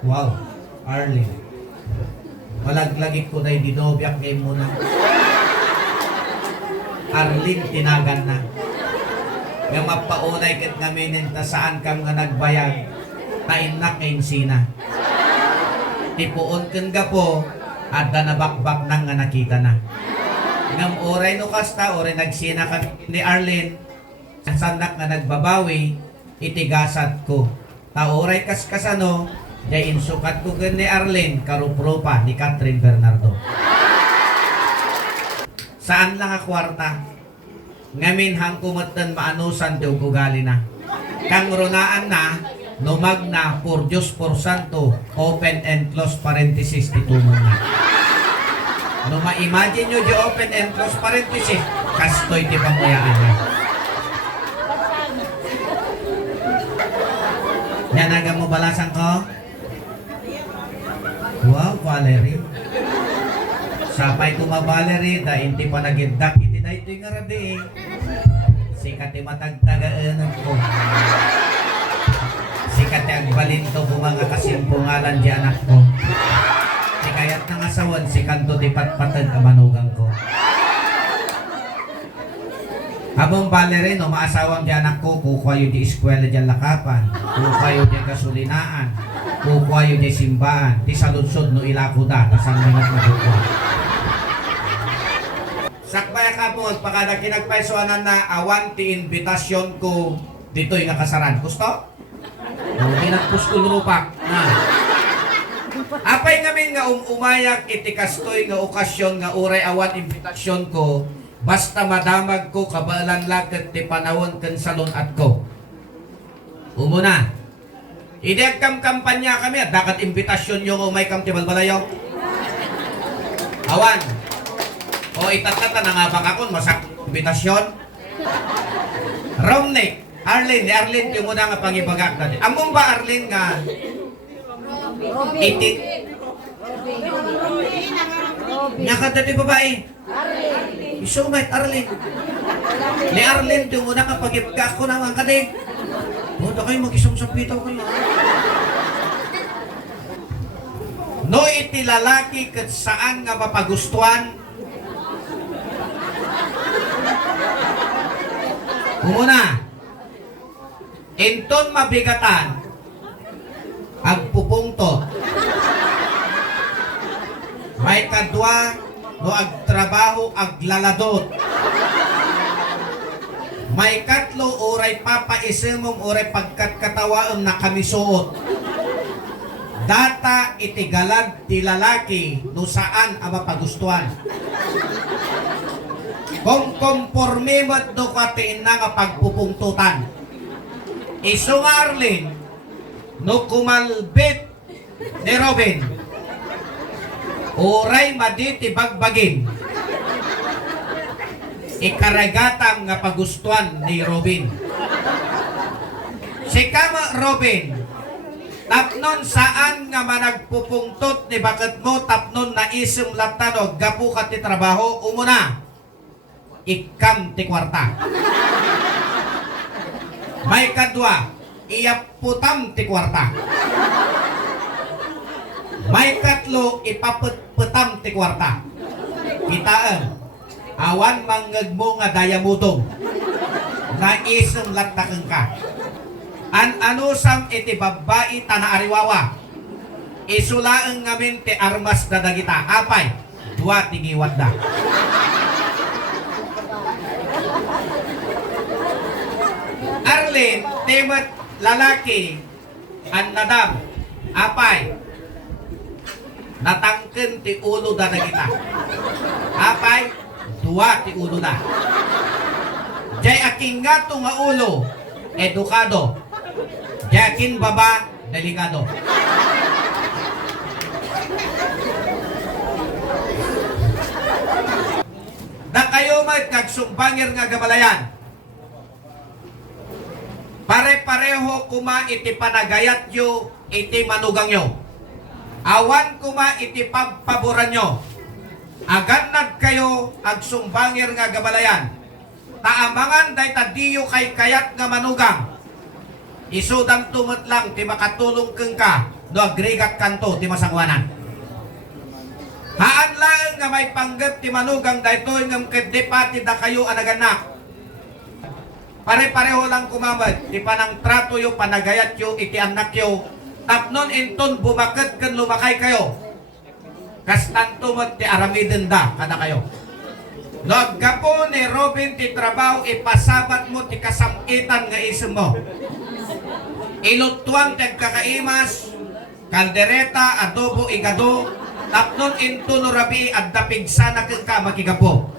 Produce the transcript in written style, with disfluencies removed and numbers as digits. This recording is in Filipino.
Wow, Arlene. Malaglagik ko na dinobyak ngayon mo na. Arlene, tinagan na. Nga mapaunay kat nga minenta saan kam nga nagbayag. Tainak ngayon sina. Tipuon kan ga po, at nabakbak nang nga nakita na. Ngam oray no kasta, oray nagsina ka ni Arlene. Sanak nga nagbabawi, itigasat ko. Taoray kaskasano, day insukat ko ni Arlene, karupropa ni Catherine Bernardo. Saan lang a kwarta? Ngamin hang kumatan maanusan di ugali na. Kang runaan na, numag na, por Diyos, por Santo, open and close parenthesis, titumon na. No ma-imagine nyo di open and close parenthesis, kastoy di pamuyaan na. Yanaga mo balasan ko? Wow, Valerie. Sapay ko ma-Valerie, da inti pa nagindak, iti na ito'y nga radi. Sikat yung matagtagaanan ko. Sikat yung balinto ko mga kasimpungalan di anak ko. Sikayat ng asawan, sikanto di patpatag kamanugang ko. Habang Valerie, no, maasawang di anak ko, kukuha yun di eskwela di lakapan, kukuha yun di kasulinaan, kukuha yun di simbahan, di saludsod no ilako da, tasan mingat magkukuha. Sakbaya ka po, pagkada kinagpaisoanan na awan ti invitasyon ko dito'y nakasaran. Gusto? Hindi nagpuskul rupak na. Apay ngamin nga umayak iti kastoy nga okasyon nga uray awan invitasyon ko, basta madamag ko kabalan lakat ti panawon ken salon at ko. Umuna. Ideg kam kampanya kami at dakat imbitasyon yung umay kam ti balbalayo. Awan. O itatata na nga baka kun masak imbitasyon. Romney, Arlene yung muna nga pangibagak dati. Among ba Arlene nga iti nakadati babae. Iso may Arlene. Ni Arlene yung muna nga pangibagak ko naman kadig. Buta kayo mag-isang sapitaw kayo. No iti lalaki kat saan nga mapagustuhan. Umuna, inton mabigatan, agpupungtot. May kadwa, no agtrabaho, aglaladot. May katlo, oray papaisimong, oray pagkatkatawaam na kamisuot. Data itigalad ti lalaki, no saan ang mapagustuhan. Kung konforme mat do katiin na nga pagpupungtutan. Iso nga Arlene, no kumalbit ni Robin, oray maditi bagbagin, ikaragatam nga pagustuhan ni Robin. Si kama Robin, tapnon saan nga managpupungtot ni bakit mo tapnon na isim latanog gapu ka ti trabaho, umuna ikam ti kwarta. May kadwa, iyaputam ti kwarta. May katlo, ipaputputam ti kwarta. Kitaan, awan manggag mo nga dayamutong. Naisang latakang ka. Anusam iti babae tanaariwawa. Isulaang ngamin ti armas na dagita. Apay, dua tingiwat da. Arlene, temat lalaki, an nadam, apay, natangken ti ulo da na kita. Apay, dua ti ulo da. Jay aking gato nga ulo, edukado. Jay aking baba, delikado. Da kayo magkagsumbangir nga gabalayan. Pare-pareho kuma iti panagayat yo, iti manugang yo. Awan kuma iti pagpaboran nyo. Agannad kayo agsumbangir nga gabalayan. Taamangan day tadiyo kay kayat nga manugang. Isudang tumot lang ti makatulong keng ka. no agregat kanto ti masangwanan. Haan lang nga may panggap ti manugang daytoy ngam ket di pati da kayo anaganak. Pare-pareho lang kumamad, di panang trato yo, panagayat yo, iti anak yo, tapnon inton bumaket ken lumakay kayo. Kastanto mo ti aramiden da kada kayo. Naggapo ni Robin ti trabaho, ipasabat mo ti kasamitan nga isem mo. Ilutuang ti kakaimas, kaldereta, adobo, igado, tapnon into no rabi at dapig sana ka makigapo.